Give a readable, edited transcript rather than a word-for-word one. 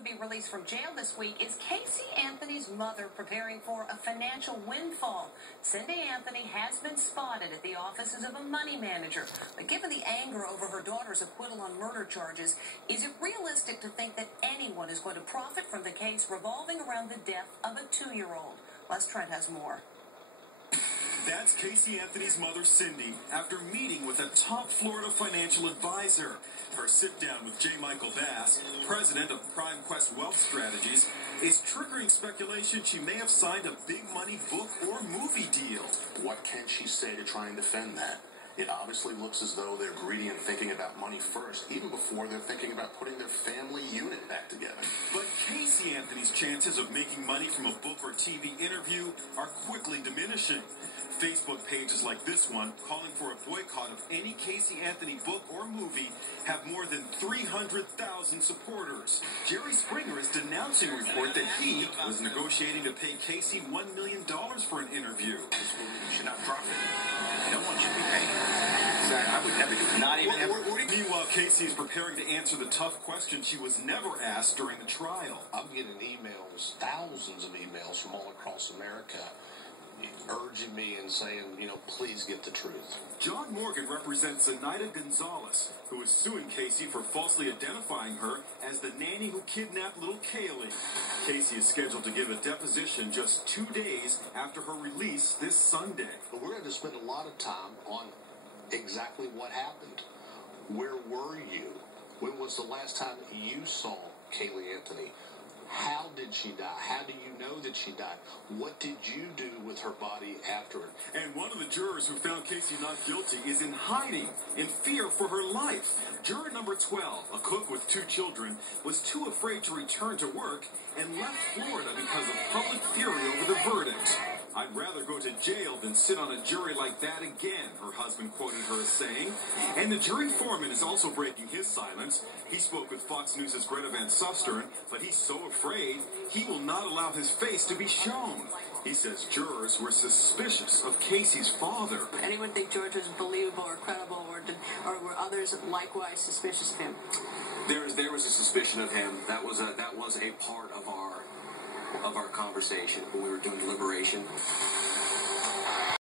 to be released from jail this week is Casey Anthony's mother preparing for a financial windfall. Cindy Anthony has been spotted at the offices of a money manager. But given the anger over her daughter's acquittal on murder charges, is it realistic to think that anyone is going to profit from the case revolving around the death of a 2-year-old? Les Trent has more. That's Casey Anthony's mother, Cindy, after meeting with a top Florida financial advisor. Her sit-down with J. Michael Bass, president of Prime Quest Wealth Strategies, is triggering speculation she may have signed a big-money book or movie deal. What can she say to try and defend that? It obviously looks as though they're greedy and thinking about money first, even before they're thinking about putting their family unit back together. But Casey Anthony's chances of making money from a book or TV interview are quickly diminishing. Facebook pages like this one, calling for a boycott of any Casey Anthony book or movie, have more than 300,000 supporters. Jerry Springer is denouncing a report that he was negotiating to pay Casey $1 million for an interview. This movie should not profit. No one should be paying. I would never do it. Not even ever. Meanwhile, Casey is preparing to answer the tough question she was never asked during the trial. I'm getting emails, thousands of emails from all across America, urging me and saying, please get the truth. John Morgan represents Zenaida Gonzalez, who is suing Casey for falsely identifying her as the nanny who kidnapped little Kaylee. Casey is scheduled to give a deposition just 2 days after her release this Sunday. But we're going to spend a lot of time on exactly what happened. Where were you? When was the last time you saw Kaylee Anthony? How did she die? How do you know that she died? What did you do with her body after it? And one of the jurors who found Casey not guilty is in hiding, in fear for her life. Juror number 12, a cook with 2 children, was too afraid to return to work and left Florida because of public fury over the verdict. "I'd rather go to jail than sit on a jury like that again," her husband quoted her as saying. And the jury foreman is also breaking his silence. He spoke with Fox News' Greta Van Susteren, but he's so afraid he will not allow his face to be shown. He says jurors were suspicious of Casey's father. Anyone think George was believable or credible, or were others likewise suspicious of him? There was a suspicion of him. That was a part of our conversation when we were doing deliberation.